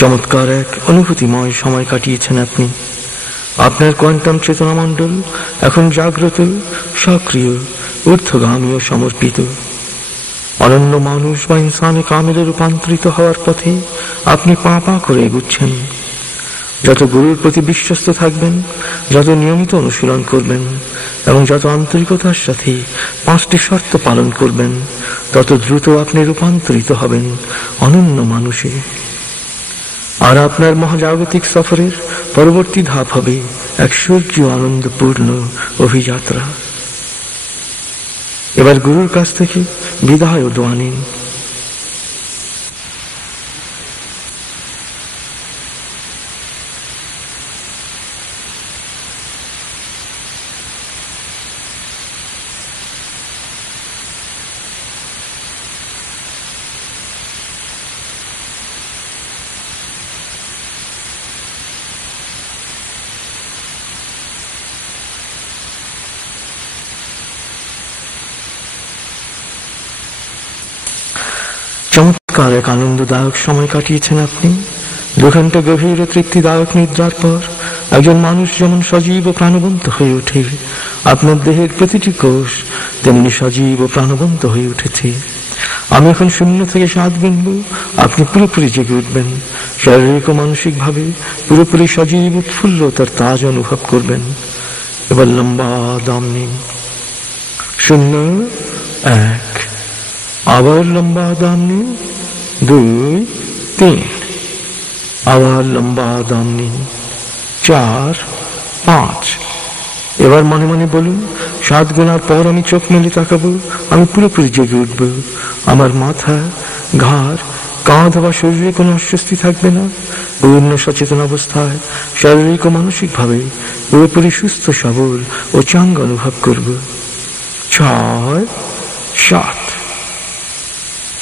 চমৎকার এক অনুভূতিময় সময় কাটিয়েছেন আপনি। আপনার কোয়ান্টাম চেতনামণ্ডল এখন জাগ্রত, সক্রিয়, ঊর্ধ্বগামী ও সমর্পিত। অনন্য মানুষ বা ইনসানে কামিলে রূপান্তরিত হওয়ার পথে আপনি পা পা করে এগুচ্ছেন। যত গুরুর প্রতি বিশ্বস্ত থাকবেন, যত নিয়মিত অনুশীলন করবেন এবং যত আন্তরিকতার সাথে 5টি শর্ত পালন করবেন, তত দ্রুত আপনি রূপান্তরিত হবেন অনন্য মানুষে। আর আপনার মহাজাগতিক সফরের পরবর্তী ধাপ হবে এক স্বর্গীয় আনন্দপূর্ণ অভিযাত্রা। এবার গুরুর কাছ থেকে বিদায় ও দোয়া নিন। চমৎকার এক আনন্দদায়ক সময় কাটিয়েছেন আপনি। 2 ঘন্টা গভীর ও তৃপ্তিদায়ক নিদ্রার পর একজন মানুষ যেমন সজীব ও প্রাণবন্ত হয়ে ওঠে, আপনার দেহের প্রতিটি কোষ তেমনি সজীব ও প্রাণবন্ত হয়ে উঠেছে। আমি এখন 0 থেকে 7 গুনব, আপনি পুরোপুরি জেগে উঠবেন। শারীরিক ও মানসিক ভাবে পুরোপুরি সজীব উৎফুল্লতার তাজ অনুভব করবেন। এবার লম্বা দম নিন। 0, 1, আবার লম্বা দম নিন। 2, 3, আবার লম্বা দম নিন। 4, 5। এবার মনে মনে বলুন, 7 গোনার পর আমি চোখ মেলে তাকাবো, আমি পুরোপুরি জেগে উঠব। আমার মাথা, ঘাড়, কাঁধ বা শরীরে কোনো অস্বস্তি থাকবে না। পূর্ণ সচেতন অবস্থায় শারীরিক ও মানসিক ভাবে পুরোপুরি সুস্থ, সবল ও চাঙ্গা অনুভব করব। 6, 7।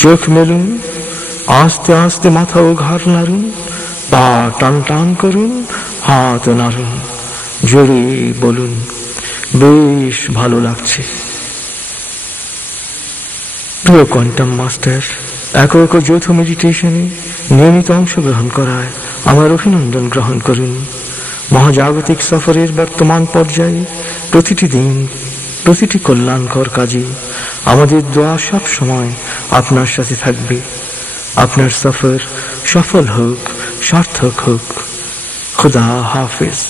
চোখ মেলুন, আস্তে আস্তে মাথা ও ঘাড় নাড়ুন, পা টান টান করুন, হাত নাড়ুন, জোরে বলুন, বেশ ভালো লাগছে। প্রিয় কোয়ান্টাম মাস্টার, একক ও যৌথ মেডিটেশনে নিয়মিত অংশগ্রহণ করায় আমার অভিনন্দন গ্রহণ করুন। মহাজাগতিক সফরের বর্তমান পর্যায়ে প্রতিটি দিন, প্রতিটি কল্যাণকর কাজে আমাদের দোয়া সব সময় আপনার সাথে থাকবে। আপনার সফর সফল হোক, সার্থক হোক। খুদা হাফেজ।